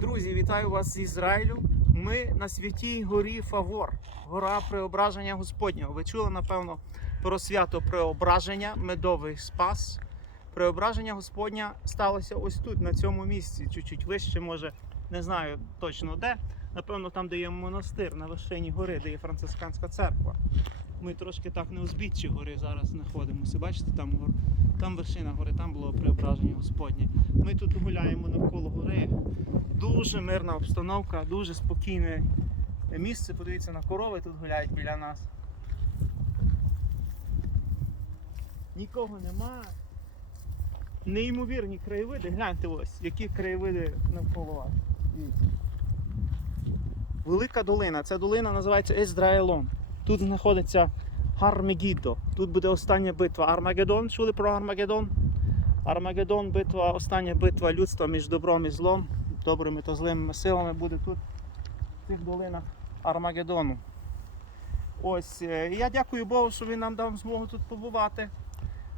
Друзі, вітаю вас з Ізраїлю. Ми на святій горі Фавор, гора Преображення Господнього. Ви чули, напевно, про свято Преображення, медовий спас. Преображення Господня сталося ось тут, на цьому місці, чуть-чуть вище, може, не знаю точно де. Напевно, там, де є монастир на вершині гори, де є францисканська церква. Ми трошки так на узбіччі гори зараз знаходимося. Бачите, там, гор- там вершина гори, там було преображення Господнє. Ми тут гуляємо навколо гори. Дуже мирна обстановка, дуже спокійне місце. Подивіться на корови тут гуляють біля нас. Нікого нема. Неймовірні краєвиди. Гляньте ось, які краєвиди навколо вас. Велика долина. Ця долина називається Езраїлон. Тут знаходиться Армегіддо. Тут буде остання битва. Армагеддон. Чули про Армагеддон? Армагеддон, битва, остання битва людства між добром і злом, добрими та злими силами буде тут, в цих долинах Армагеддону. Ось, е, я дякую Богу, що він нам дав змогу тут побувати.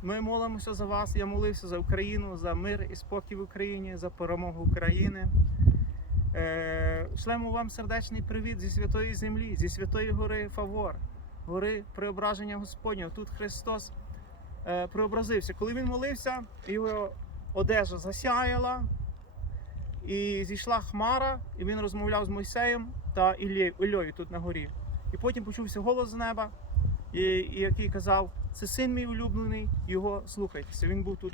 Ми молимося за вас. Я молився за Україну, за мир і спокій в Україні, за перемогу України. Е, шлемо вам сердечний привіт зі святої землі, зі святої гори Фавор, гори преображення Господнього. Тут Христос е, преобразився. Коли він молився, його одежа засяяла, і зійшла хмара, і він розмовляв з Мойсеєм та Іллею тут на горі. І потім почувся голос з неба, і, і який казав: це син мій улюблений, його слухайтеся. Він був тут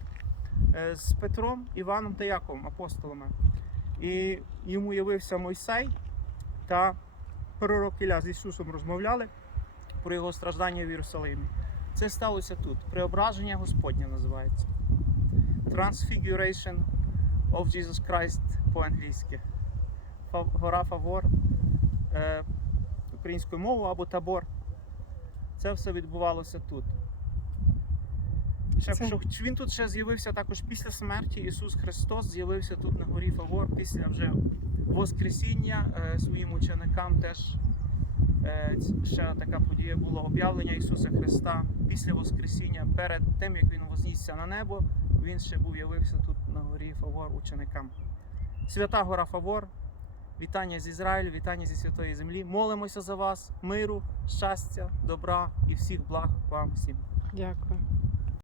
е, з Петром, Іваном та Яковом, апостолами. І йому явився Мойсей та пророк Ілля з Ісусом розмовляли про його страждання в Єрусалимі. Це сталося тут. Преображення Господнє називається. Transfiguration of Jesus Christ по-англійськи. Гора Фавор е, українською мовою або табор. Це все відбувалося тут. Ще, що, він тут ще з'явився також після смерті. Ісус Христос з'явився тут на горі Фавор після вже Воскресіння е, своїм ученикам теж е, ще така подія була об'явлення Ісуса Христа після Воскресіння, перед тим як Він вознісся на небо, Він ще був явився тут на горі Фавор ученикам. Свята гора Фавор. Вітання з Ізраїлю, вітання зі святої землі. Молимося за вас, миру, щастя, добра і всіх благ вам всім. Дякую.